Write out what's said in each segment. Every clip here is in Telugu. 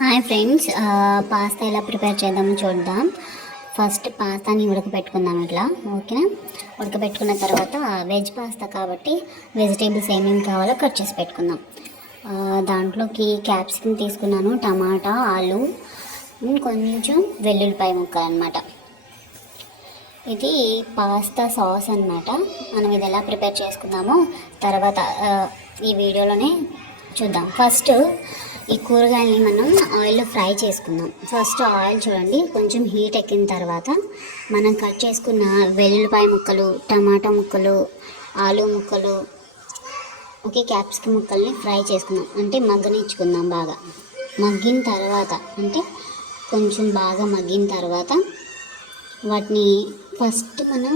హాయ్ ఫ్రెండ్స్, పాస్తా ఎలా ప్రిపేర్ చేద్దామో చూద్దాం. ఫస్ట్ పాస్తాని ఉడకబెట్టుకుందాం ఇట్లా. ఓకేనా? ఉడకబెట్టుకున్న తర్వాత వెజ్ పాస్తా కాబట్టి వెజిటేబుల్స్ ఏమేమి కావాలో కట్ చేసి పెట్టుకుందాం. దాంట్లోకి క్యాప్సికమ్ తీసుకున్నాను, టమాటా, ఆలు, కొంచెం వెల్లుల్లిపాయ ముక్కలు అనమాట. ఇది పాస్తా సాస్ అనమాట. మనం ఇది ఎలా ప్రిపేర్ చేసుకుందామో తర్వాత ఈ వీడియోలోనే చూద్దాం. ఫస్ట్ ఈ కూరగాయలని మనం ఆయిల్లో ఫ్రై చేసుకుందాం. ఫస్ట్ ఆయిల్ చూడండి కొంచెం హీట్ ఎక్కిన తర్వాత మనం కట్ చేసుకున్న వెల్లుల్లిపాయ ముక్కలు, టమాటా ముక్కలు, ఆలు ముక్కలు, ఓకే, క్యాప్సికమ్ ముక్కల్ని ఫ్రై చేసుకుందాం. అంటే మగ్గనిచ్చుకుందాం బాగా. మగ్గిన తర్వాత అంటే కొంచెం బాగా మగ్గిన తర్వాత వాటిని ఫస్ట్ మనం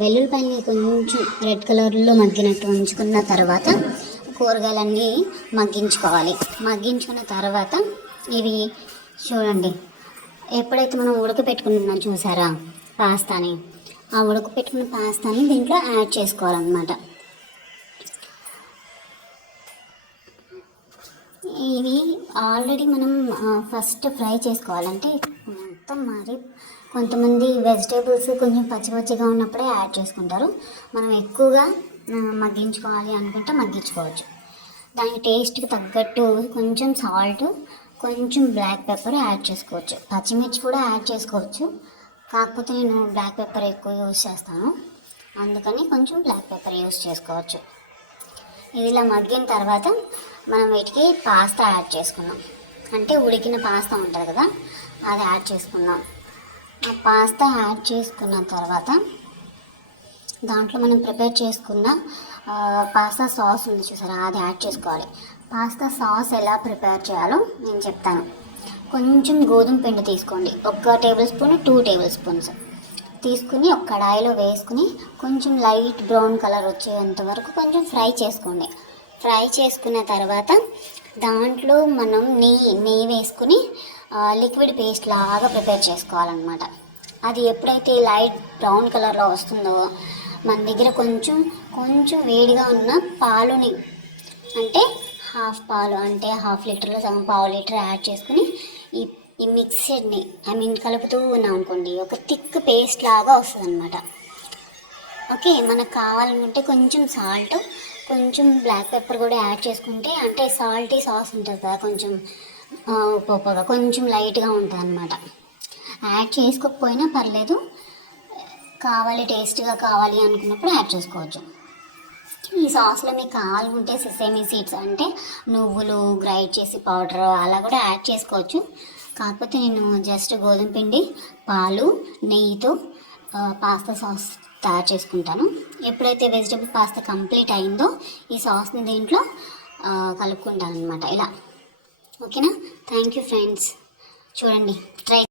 వెల్లుల్లిపాయని కొంచెం రెడ్ కలర్లో మగ్గినట్టు ఉంచుకున్న తర్వాత కూరగాయలన్నీ మగ్గించుకోవాలి. మగ్గించుకున్న తర్వాత ఇవి చూడండి, ఎప్పుడైతే మనం ఉడకపెట్టుకున్నాం చూసారా పాస్తాని, ఆ ఉడకపెట్టుకున్న పాస్తాని దీంట్లో యాడ్ చేసుకోవాలన్నమాట. ఇవి ఆల్రెడీ మనం ఫస్ట్ ఫ్రై చేసుకోవాలంటే మొత్తం మరి కొంతమంది వెజిటేబుల్స్ కొంచెం పచ్చి పచ్చిగా ఉన్నప్పుడే యాడ్ చేసుకుంటారు. మనం ఎక్కువగా మగ్గించుకోవాలి అనుకుంటే మగ్గించుకోవచ్చు. దానికి టేస్ట్కి తగ్గట్టు కొంచెం సాల్ట్, కొంచెం బ్లాక్ పెప్పర్ యాడ్ చేసుకోవచ్చు. పచ్చిమిర్చి కూడా యాడ్ చేసుకోవచ్చు, కాకపోతే నేను బ్లాక్ పెప్పర్ ఎక్కువ యూజ్ చేస్తాను, అందుకని కొంచెం బ్లాక్ పెప్పర్ యూజ్ చేసుకోవచ్చు. ఇది ఇలా మగ్గిన తర్వాత మనం వీటికి పాస్తా యాడ్ చేసుకుందాం. అంటే ఉడికిన పాస్తా ఉంటుంది కదా, అది యాడ్ చేసుకుందాం. ఆ పాస్తా యాడ్ చేసుకున్న తర్వాత దాంట్లో మనం ప్రిపేర్ చేసుకున్న పాస్తా సాస్ ఉంది చూసారా, అది యాడ్ చేసుకోవాలి. పాస్తా సాస్ ఎలా ప్రిపేర్ చేయాలో నేను చెప్తాను. కొంచెం గోధుమ పిండి తీసుకోండి, 1 టేబుల్ స్పూన్, 2 టేబుల్ స్పూన్స్ తీసుకుని ఒక కడాయిలో వేసుకుని కొంచెం లైట్ బ్రౌన్ కలర్ వచ్చేంత వరకు కొంచెం ఫ్రై చేసుకోండి. ఫ్రై చేసుకున్న తర్వాత దాంట్లో మనం నెయ్యి వేసుకుని లిక్విడ్ పేస్ట్ లాగా ప్రిపేర్ చేసుకోవాలన్నమాట. అది ఎప్పుడైతే లైట్ బ్రౌన్ కలర్లో వస్తుందో మన దగ్గర కొంచెం వేడిగా ఉన్న పాలుని, అంటే హాఫ్ పాలు, అంటే హాఫ్ లీటర్లో సగం పావు లీటర్ యాడ్ చేసుకుని ఈ మిక్సర్ని కలుపుతూ ఉన్నాం అనుకోండి, ఒక థిక్ పేస్ట్ లాగా వస్తుంది అనమాట. ఓకే, మనకు కావాలనుకుంటే కొంచెం సాల్ట్, కొంచెం బ్లాక్ పెప్పర్ కూడా యాడ్ చేసుకుంటే, అంటే సాల్టీ సాస్ ఉంటుంది కదా, కొంచెం ఉప్పుగా కొంచెం లైట్గా ఉంటుంది అనమాట. యాడ్ చేసుకోకపోయినా పర్లేదు, కావాలి టేస్ట్గా కావాలి అనుకున్నప్పుడు యాడ్ చేసుకోవచ్చు. ఈ సాస్లో మీకు కావాలనుకుంటే సెసమీ సీడ్స్, అంటే నువ్వులు గ్రైండ్ చేసి పౌడర్ అలా కూడా యాడ్ చేసుకోవచ్చు. కాకపోతే నేను జస్ట్ గోధుమ పిండి, పాలు, నెయ్యితో పాస్తా సాస్ తయారు చేసుకుంటాను. ఎప్పుడైతే వెజిటబుల్ పాస్తా కంప్లీట్ అయిందో ఈ సాస్ని దీంట్లో కలుపుకుంటాను అనమాట ఇలా. ఓకేనా? థ్యాంక్ యూ ఫ్రెండ్స్, చూడండి, ట్రై